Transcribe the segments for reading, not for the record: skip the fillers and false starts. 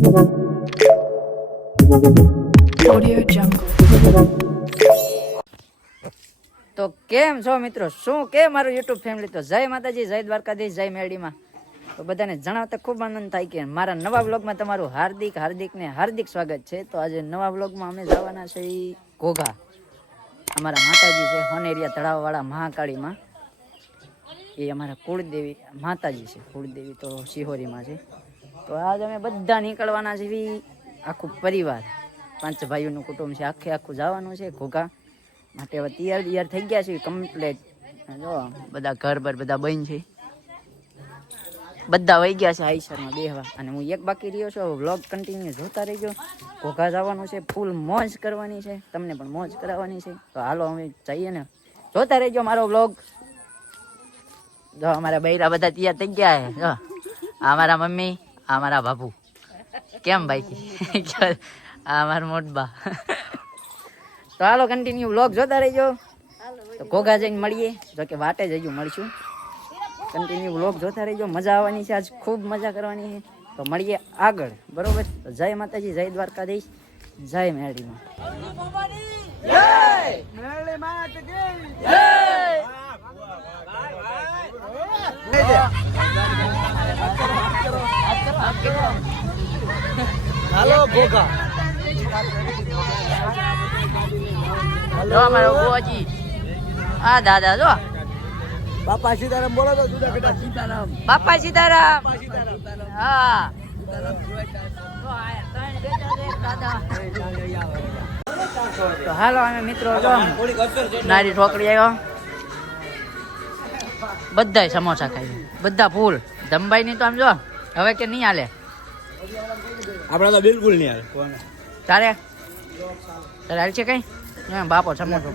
Audio Jungle. તો કેમ છો મિત્રો, શું કે મારું યુટ્યુબ ફેમિલી? તો જય માતાજી, જય દ્વારકાધીશ, જય મેરડીમાં. તો બધાને જણાવતા ખૂબ આનંદ થાય કે મારા નવા વ્લોગમાં તમારું હાર્દિક સ્વાગત છે. તો આજે નવા વ્લોગમાં અમે જવાના છે ઘોઘા. અમારા માતાજી છે હોનેરિયા તળાવવાળા મહાકાળીમાં. એ અમારા કુળદેવી માતાજી છે. કુળદેવી તો શિહોરીમાં છે. તો આજ અમે બધા નીકળવાના છે, આખું પરિવાર, 5 ભાઈઓનું કુટુંબ છે. આખું જવાનું છે ઘોઘા માટે. હવે તૈયાર થઈ ગયા છે કમ્પ્લેટ. જો બધા ઘર બર બધા બંધ છે, બધા વહી ગયા છે આઈસરમાં બેહવા. અને હું એક બાકી રહ્યો છું. વ્લોગ કન્ટિન્યુ જોતા રહેજો. ઘોઘા જવાનું છે, ફૂલ મોજ કરવાની છે, તમને પણ મોજ કરાવવાની છે. તો હાલો અમે જઈએ ને, જોતા રહેજો મારો વ્લોગ. જો અમારા બૈરા બધા તૈયાર થઈ ગયા છે. જો આ મારા મમ્મી, આ મારા બાપુ. કેમ ભાઈ? આ મારા મોટબા. તો હાલો કન્ટિન્યુ વ્લોગ જોતા રહેજો. તો ઘોઘા જઈને મળીએ. જો કે વાટે જઈશું, મળશું. કન્ટિન્યુ વ્લોગ જોતા રહેજો, મજા આવવાની છે. આજ ખૂબ મજા કરવાની છે. તો મળીએ આગળ, બરોબર? તો જય માતાજી, જય દ્વારકાધીશ, જય મેરડીમાં. હાલો ઘોઘા. જો અમારો બુઆજી, આ દાદા જો. બાપા સીતારામ બોલો તો જુદા બેટા. સીતારામ. બાપા સીતારામ. હા. તો હાલો અમે મિત્રો જો નારી ઠોકરી આવ્યો. બધાય સમોસા ખાઈ, બધા ફૂલ. ધમભાઈ ની તો આમ જો હવે કે નહીં હાલે. આપડા તો બિલકુલ નહીં હાલે. તારે હાલ છે કઈ? બાપો સમોસો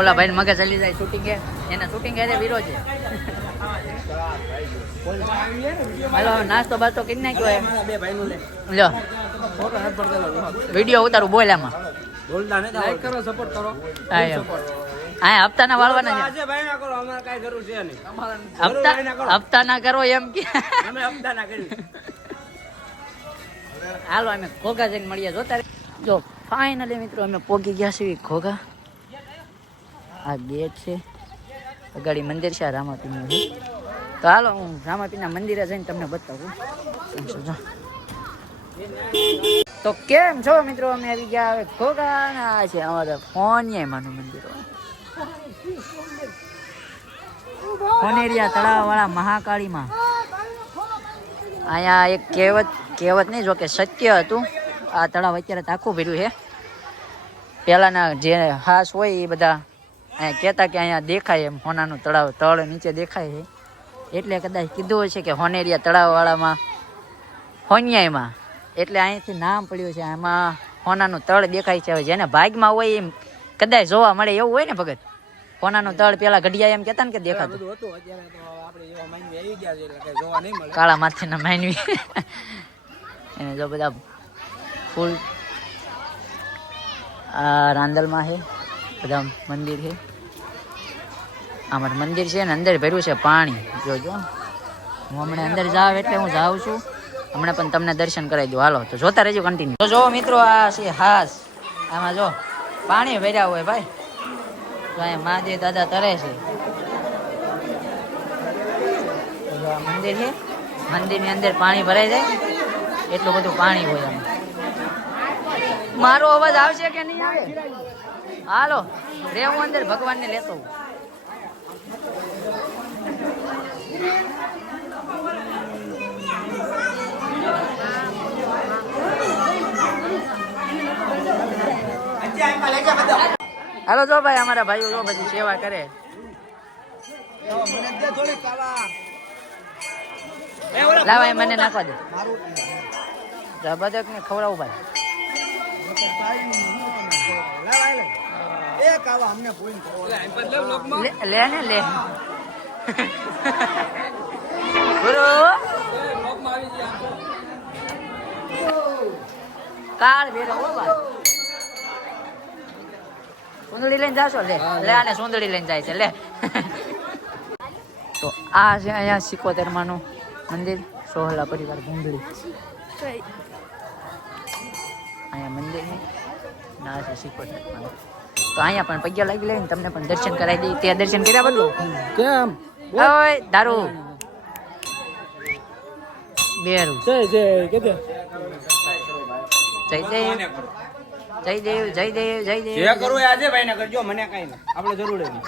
ઓલા ભાઈ મગજ ચલી જાય શૂટિંગ. એના શૂટિંગ એ વિરો છે. હાલો નાસ્તો બાસ્તો કરી નાખ્યો. લો વિડીયો ઉતારું, બોલ આમાં. લાઈક કરો, સપોર્ટ કરો. હા હપ્તાના વાળવાના છે. આજે ભાઈ ના કરો, અમારે કઈ જરૂર છે નહીં. હપ્તા ના કરો એમ કે અમે હપ્તા ના કરી. હાલો અમે ઘોઘા જઈને મળીએ. જોતા જો ફાઇનલી મિત્રો અમે પોગી ગયા છીએ ઘોઘા. આ ગેટ છે, અગાડી મંદિર છે, રામાપીરનું છે. તો હાલો હું રામાપીરના મંદિરે જઈને તમને બતાવું. તો કેમ છો મિત્રો, અમે આવી ગયા હવે ઘોઘા. ના છે અમારા ફોનિયામાંનું મંદિર, હોનેરિયા તળાવવાળા મહાકાળીમાં. અહીંયા એક કહેવત નહીં, જો કે સત્ય હતું. આ તળાવ અત્યારે આખું ભર્યું છે. પહેલાના જે હાસ હોય એ બધા અહીંયા કહેતા કે અહીંયા દેખાય એમ હોનાનું તળ નીચે દેખાય છે. એટલે કદાચ કીધું હશે કે હોનેરિયા તળાવવાળામાં, હોનિયામાં, એટલે અહીંથી નામ પડ્યું છે. આમાં હોનાનું તળ દેખાય છે. હવે જેને ભાગમાં હોય એમ કદાચ જોવા મળે એવું હોય ને ભગત. હોનાનું તળ પેલા ઘડિયા એમ કહેતા ને કે દેખાતું. કાળા માથેના માનવી. એને જો બધા ફૂલ આ રાંદલમાં છે, બધા મંદિર છે. અમારું મંદિર છે ને અંદર ભર્યું છે પાણી. જોજો હું હમણાં અંદર જાવ એટલે હું જાઉં છું. હમણાં પણ તમને દર્શન કરાવી દઉં. હાલો તો જોતા રહેજો કન્ટિન્યુ. તો જો મિત્રો આ છે હાસ. આમાં જો પાણી ભર્યા હોય ભાઈ. તો અહીંયા મહાદેવ દાદા તરે છે. મંદિર છે, મંદિરની અંદર પાણી ભરાઈ જાય એટલું બધું પાણી હોય. આમાં મારો અવાજ આવશે કે નહીં આવે? હાલો રે હું અંદર ભગવાનને લેતો હું. હાલો જો ભાઈ અમારા ભાઈઓ જો બધી સેવા કરે. લાવા મને નાખવા દે. બદક ને ખવડાવું ભાઈ. લે ને લે કાર બેરો ભાઈ. સુંદડી લઈને જાશો? લે આને સુંદડી લઈને જાય છે. લે તો આ છે અહીંયા 77 માનું મંદિર સોહલા પરિવાર ભૂંગળી. અહીંયા મંદિર છે ના છે શીખોતર. તો અહીંયા પણ પગ્યા લાગી લઈને તમને પણ દર્શન કરાવી દઈએ. ત્યાં દર્શન કર્યા બધું કેમ ઓય દારૂ બેરું જય જય કે જય દેવ જય દેવ જય દેવ જય દેવ. જે કરું એ આજે ભાઈ ને કરજો, મને કઈ નહીં, આપણે જરૂર નહીં.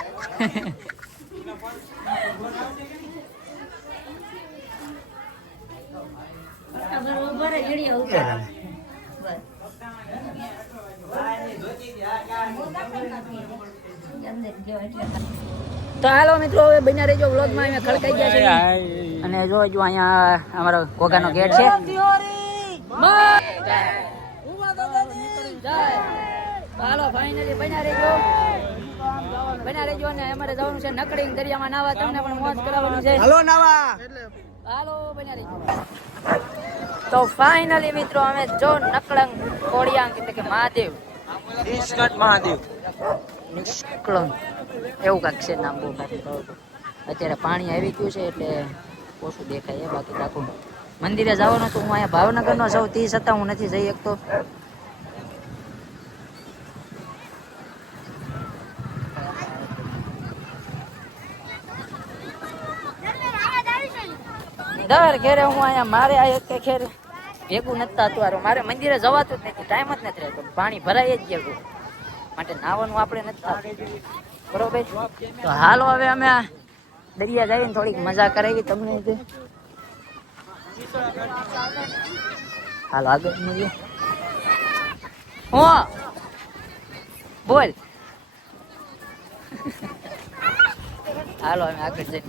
તો હાલો મિત્રો હવે બન્યા રહેજો વ્લોગમાં. અમે ખડકાઈ ગયા છે અને જો અહીંયા અમારો ઘોઘાનો ગેટ છે. હાલો ફાઇનલી બન્યા રહેજો અને અમારે જવાનું છે નકડી દરિયામાં નાવા. તમને પણ મોજ કરાવવાનું છે. હાલો નાવા, હાલો બન્યા રહેજો. તો ફાઇનલી મિત્રો અમે જો નકળંગ કોડિયાંગ એટલે કે મહાદેવ નિષ્કટ મહાદેવ નિષ્કળંગ એવું કાંઈક છે નામ. બહુ અત્યારે પાણી આવી ગયું છે એટલે ઓછું દેખાય. બાકી આખું મંદિરે જવાનું હતું. હું અહીંયા ભાવનગરનો સૌ તે છતાં હું નથી જઈ શકતો. દર ઘેરે હું અહીંયા મારે આ એક ખેર ભેગું નથી થતું. મારે મંદિરે જવાતું જ નથી, ટાઈમ જ નથી રહેતો. પાણી ભરાઈ જ ગયું માટે નાવાનું આપણે નથી થતું. બરોબર. તો હાલો હવે અમે આ દરિયા જઈને થોડીક મજા કરાવી તમને. હાલો આગળ મળીએ. હું બોલ. હાલો અમે આગળ જઈએ.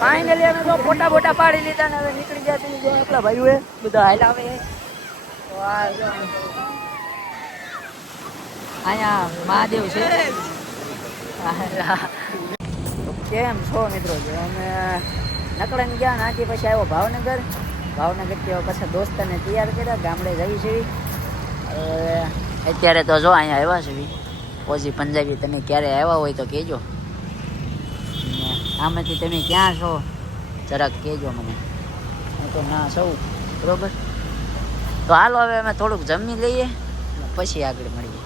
ફાઇનલી અમે તો ફોટા બોટા પાડી લીધા ને હવે નીકળી ગયા છે. જો આપણા ભાઈઓ બધા હાલાવે. તો આ જો અહીંયા મહાદેવ છે. કેમ છો મિત્રો? જો અમે નકળંગ ગયા નાથી પછી આવ્યો ભાવનગર. ભાવનગરથી પછી દોસ્તને તૈયાર કર્યા, ગામડે જઈ છે. અત્યારે તો જો અહીંયા આવ્યા છે પોઝી પંજાબી. તમે ક્યારે આવ્યા હોય તો કહેજો. આમાંથી તમે ક્યાં છો જરાક કહેજો મને. હું તો ના સૌ બરોબર. તો હાલો હવે અમે થોડુંક જમી લઈએ પછી આગળ મળીએ.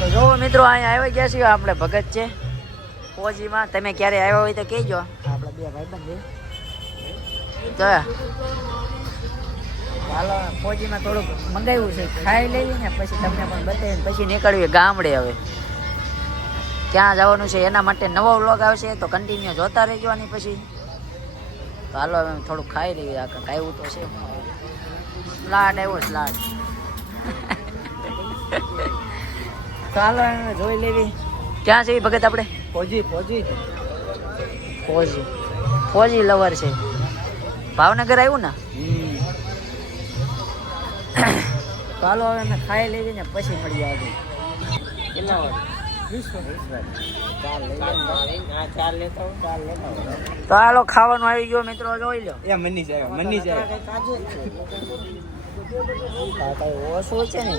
તો જો મિત્રો અહીંયા આવી ગયા છીએ. આપણે ભગત છે પોજીમાં. તમે ક્યારે આવ્યા હોય તો કહેજો. આપણે બે ભાઈબંધ છે. તો હાલો પોજીમાં થોડુંક મંગાવ્યું છે, ખાઈ લઈએ ને પછી તમને પણ બતાવીને પછી નીકળીએ ગામડે. હવે ક્યાં જવાનું છે એના માટે નવો વ્લોગ આવશે તો કન્ટિન્યુ જોતા રહેજો. અને પછી તો હાલો હવે થોડુંક ખાઈ લઈએ. આ કંઈક આવ્યું તો છે. સ્લાડ આવ્યો સ્લાડ. તો હાલો હવે જોઈ લેવી ક્યાં છે ભગત આપણે. ફોજી ફોજી ફોજી ફોજી લવર છે. ભાવનગર આવ્યું ને. તો હાલો હવે અમે ખાઈ લેવી ને પછી મળીએ આગળ. કેટલા વાર તો હાલો ખાવાનું આવી ગયો મિત્રો. જોઈ લો. એ મની જાય મની જાય. ઓછું છે ને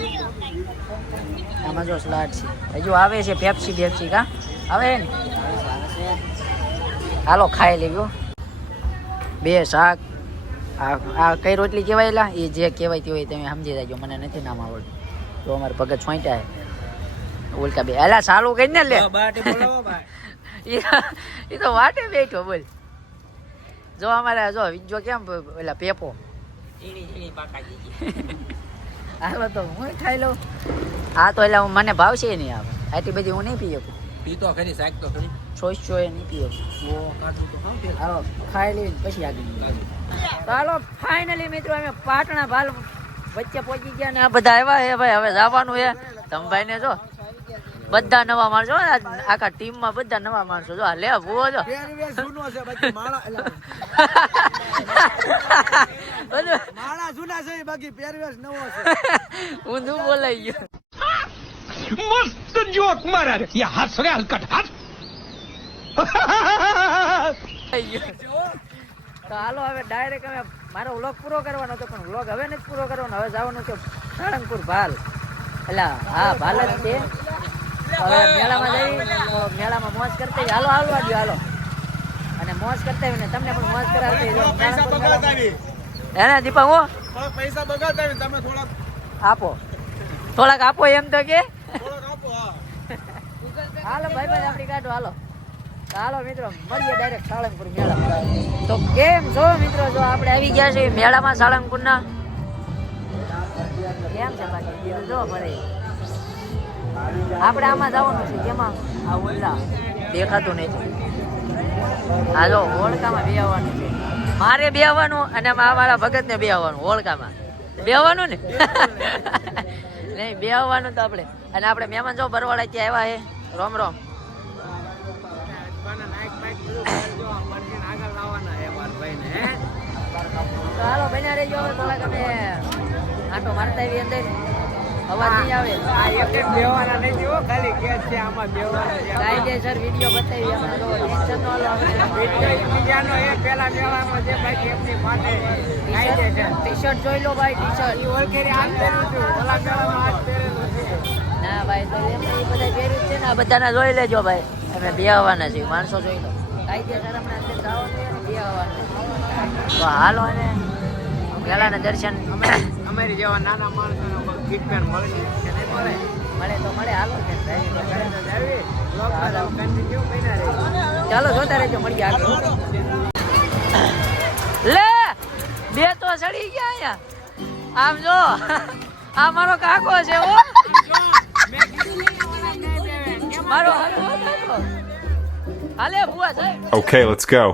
આમાં જો સ્લાડ છે. હજુ આવે છે પેપ્સી બેપ્સી. કા આવે ને હાલો ખાઈ લેજો. 2 શાક. આ કઈ રોટલી કહેવાય લા? એ જે કહેવાય તે હોય તમે સમજી જાજો, મને નથી નામ આવડતું. તો અમારે ભગત છોંટ્યા હે ઉલકા બે. અલા ચાલુ કરી ને લે. એ તો વાટે બેઠો બોલ. જો અમારે જો જો કેમ ઓલા પેપો હાલો તો હું ખાઈ લઉં. હા તો એટલે મને ભાવશે નહીં આવે આટલી બધી હું નહીં પી શકું. પીતો ખરી સાહેબ તો ખરી ચોઈસ નહીં પી શકું. હાલો ખાઈ લઈને પછી આગળ. તો હાલો ફાઇનલી મિત્રો અમે પાટણા ભાલ વચ્ચે પહોંચી ગયા ને આ બધા આવ્યા હે ભાઈ. હવે જવાનું છે ધમભાઈ ને. જો બધા નવા માણસો, આખા ટીમ માં બધા નવા માણસો. જો લે ભૂવો જો ઊંધું બોલાઈ ગયું. मस्त जोक मारा रे ये हंस रे हलकट हंस તો હાલો હવે ડાયરેક્ટ અમે મારો વ્લોગ પૂરો કરવાનો હતો પણ વ્લોગ હવે નથી પૂરો કરવાનો. હવે જવાનું છે સાળંગપુર ભાલ. એટલે હા ભાલ જ છે. હવે મેળામાં જઈ મેળામાં મોજ કરતા હાલો હાલવા દો હાલો. અને મોજ કરતા ને તમને પણ મોજ કરાવતી હે દીપા. હું પૈસા બગાડતા તમે થોડાક આપો, થોડાક આપો એમ તો કે. હાલો ભાઈ ભાઈ આપણી કાઢો હાલો. હાલો મિત્રો મળીએ ડાયરેક્ટ સાળંગપુર મેળામાં. તો કેમ છો મિત્રો? જો આપણે આવી ગયા છીએ મેળામાં સાળંગપુરના. કેમ છે બાકી જો ભરે આપણે આમાં જવાનું છે. કેમાં? આ ઓલા દેખાતું નથી. હા જો હોળકામાં બેહવાનું છે. મારે બેહવાનું અને મારા ભગત ને બેહવાનું. હોળકામાં બેહવાનું ને નહીં બેહવાનું તો આપણે. અને આપણે મહેમાન જો બરવાડા ત્યાં આવ્યા છે. રોમ રોમ. ચાલો બન્યા રહેજો. થોડાક અમે આટો મારતા આવી અંદર. અવાજ નહીં આવે. કાયદેસર વિડીયો બતાવી અમે તો ટેન્શન ન લો. ટી શર્ટ જોઈ લો ભાઈ. ટી શર્ટ ના ભાઈ તો એમ એ બધા પહેર્યું છે ને. આ બધાના જોઈ લેજો ભાઈ. અમે બે આવવાના છીએ. માણસો જોઈ લો. કાયદેસર અમને અંદર જવાનું છે ને બે આવવાના. તો હાલો અને પેલાના દર્શન અમારી જેવા નાના માણસો ટ્રીટમેન્ટ મળે મળે તો મળે. હાલો ચાલો જોતા રહેજો. મળીએ આગળ. લે બે તો ચડી ગયા અહીંયા. આમ જો આ મારો કાકો છે. મારો હાલે બુઆ સાહેબ. Okay, let's go.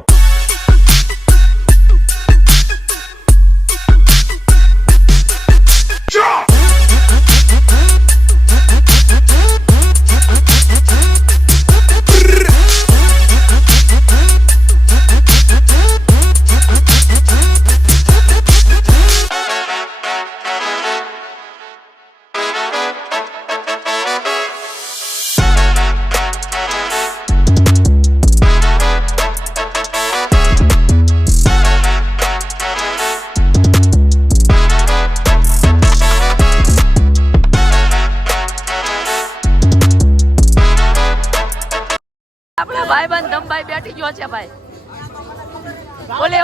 ભાઈબંધ ધમભાઈ બેઠી ગયો છે ભાઈ. બોલે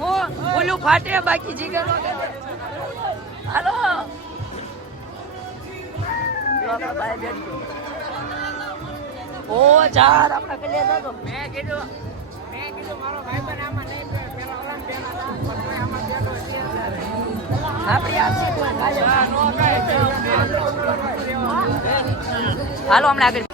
હું ઓલું ફાટે બાકી જીગર નો કરે. હાલો ભાઈ બેઠી ગયો. ઓ ચાર આપણા કલ્યા દાદો. મેં કીધું મારો ભાઈબંધ આમાં નહીં પેલા ઓલા પેલા આમાં બેઠો છે. આપણી આપશે કોઈ હાલો હમણાં આગળ.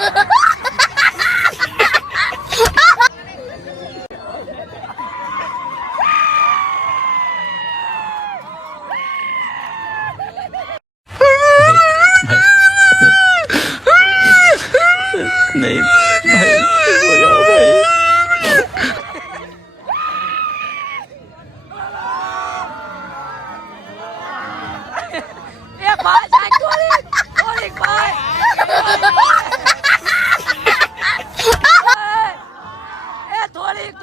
એ ભાઈ સાહેબ થોડીક ભાઈ એ થોડીક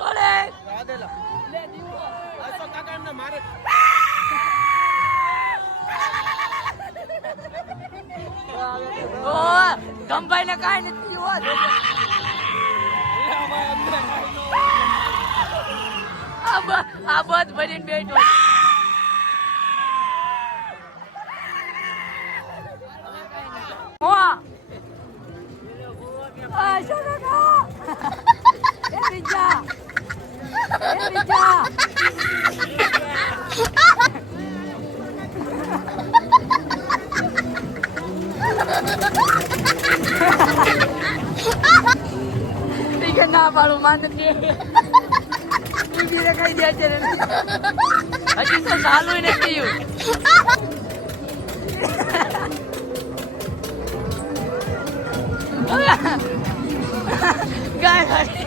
ગંભાઈ ને કાઈ નથી આ બધ ભરીને બેઠો ના પાડું માન કહી દે છે હજી તો ચાલુ નથી ગાય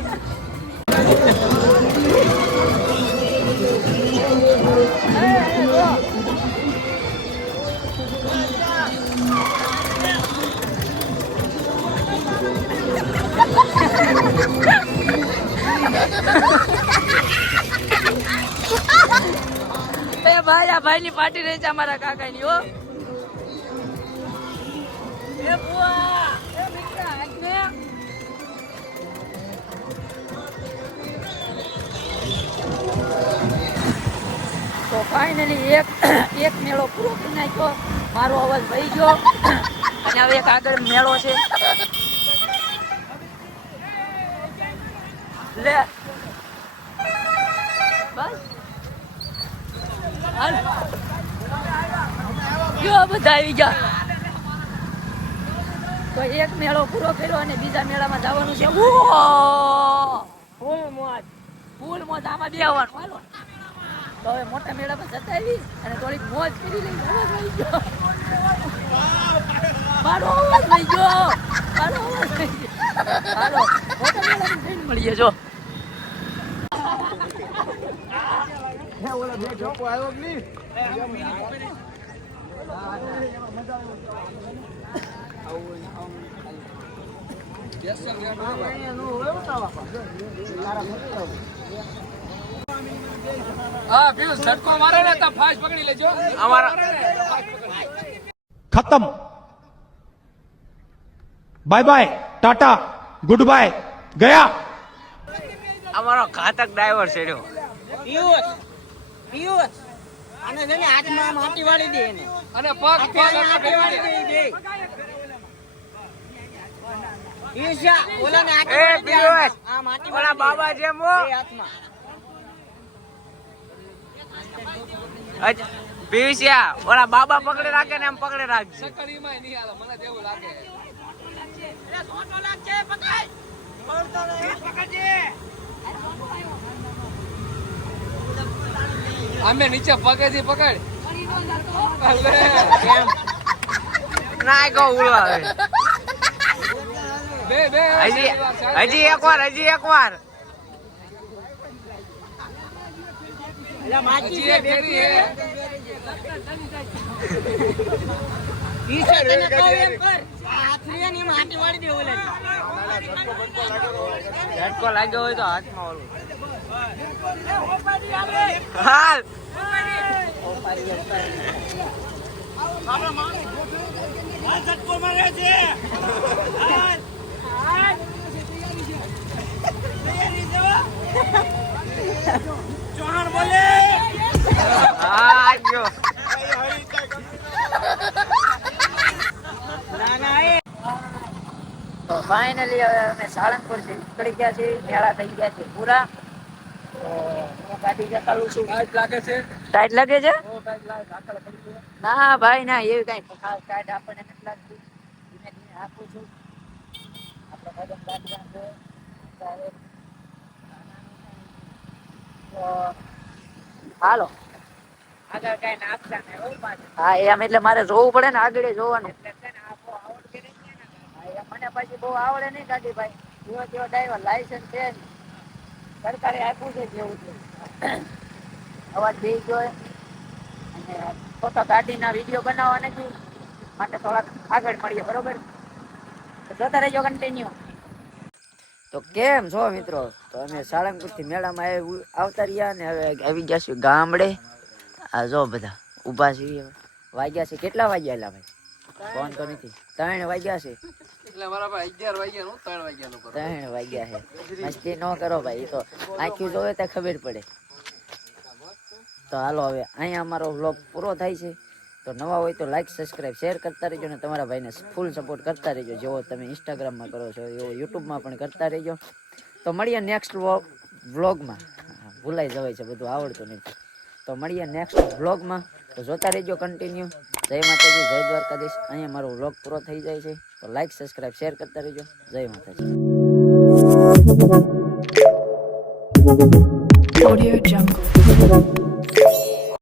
ભાઈ આ ભાઈ ની પાર્ટી રહી છે અમારા કાકા ની હો એ બુઆ એ મિત્રા આજને તો ફાઇનલી એક મેળો પૂરો કરી નાખ્યો મારો અવાજ વહી ગયો અને હવે એક આગળ મેળો છે લે બસ જો બધા આવી ગયા તો એક મેળો પૂરો કર્યો અને બીજા મેળામાં જવાનું છે ફૂલ મોજ આમાં બે આવવાનું હાલો તો હવે મોટા મેળામાં જતા આવી અને થોડીક મોજ કરી લઈ મારો અવાજ લઈ ગયો હાલો મોટા મેળામાં જઈને મળીએ જો હા પીયુષ ઝટકો મારે ને તો ફાસ્ટ પકડી લેજો खत्म bye bye tata good bye गया અમારો ઘાતક ડ્રાઈવર છેડ્યો પિયુષ આને છે ને હાથમાં માટી વાળી દે એને અને પગ માટી વાળી દે પિયુષ ઓલા ને હાથ એ પિયુષ આ માટી ઓલા બાબા જેમ હો હાથમાં પિયુષિયા ઓલા બાબા પકડી રાખે ને એમ પકડી રાખજે સકડીમાં નહીં આવે મને તેવું લાગે અમે નીચે પગેથી પકડ ના ગો ઉડવા બે હજી એક વાર હજી એક ફેરી હે પિયુષ તને કહું એમ કર હાથરીયા ની માટી વાળી દે ઓલા ઝટકો લાગ્યો હોય તો હાથમાં ઓલું હાલ ઝટકો મારે છે ચૌહાણ બોલે હા ગયો તો ફાઇનલી હવે અમે સાળંગપુર થી નીકળી ગયા છીએ મેળા થઈ ગયા છે પૂરા તો હું ગાડી ચાલુ છું ટાઈટ લાગે છે ટાઈટ લાગે છે ના ભાઈ ના એવી કઈ ખાસ ટાઈટ આપણને નથી લાગતી ધીમે ધીમે આપું છું આપણો ભાઈબંધ ગાંઠિયા છે. તો હાલો આગળ કઈ નાખતા નહીં હો પાછું. હા એમ એટલે મારે જોવું પડે ને આગળ જોવાનું. એટલે છે ને આ બહુ આવડતી નથી ને. હા, એમ મને પછી બહુ આવડે નહીં ગાડીભાઈ. જેવો તેવો ડ્રાઈવર લાયસન્સ છે જ. સરકારે આપ્યું છે જેવું છે. અવાજ દઈ ગયો અને ફોટો ગાડીના વિડીયો બનાવવા નથી માટે થોડાક આગળ મળીએ બરોબર. તો જોતા રહેજો કન્ટિન્યુ. તો કેમ છો મિત્રો? તો અમે સાળંગપુરથી મેળામાં આવતા રહ્યા ને હવે આવી ગયા છીએ ગામડે. આ જો બધા ઊભા છીએ. વાગ્યા છે કેટલા વાગ્યા એલા ભાઈ? ફોન તો નથી. 3 વાગ્યા છે. એટલે મારા ભાઈ 11 વાગ્યા નું 3 વાગ્યા નું 3 વાગ્યા છે. મસ્તી ન કરો ભાઈ, તો આંખ્યું જોવે તો ખબર પડે. તો હાલો હવે અહીંયા અમારો વ્લોગ પૂરો થાય છે. તો નવા હોય તો લાઈક સબસ્ક્રાઇબ શેર કરતા રહેજો ને તમારા ભાઈને ફૂલ સપોર્ટ કરતા રહેજો. જેવો તમે ઇન્સ્ટાગ્રામમાં કરો છો એવો યુટ્યુબમાં પણ કરતા રહેજો. તો મળીએ નેક્સ્ટ વ્લોગમાં. ભૂલાઈ જવાય છે, બધું આવડતું નથી. તો મળીએ નેક્સ્ટ વ્લોગમાં. તો જોતા રહેજો કન્ટિન્યુ. જય માતાજી, જય દ્વારકાધીશ. અહીંયા મારો વ્લોગ પૂરો થઈ જાય છે. તો લાઈક સબસ્ક્રાઇબ શેર કરતા રહેજો. જય માતાજી. Audio Jungle.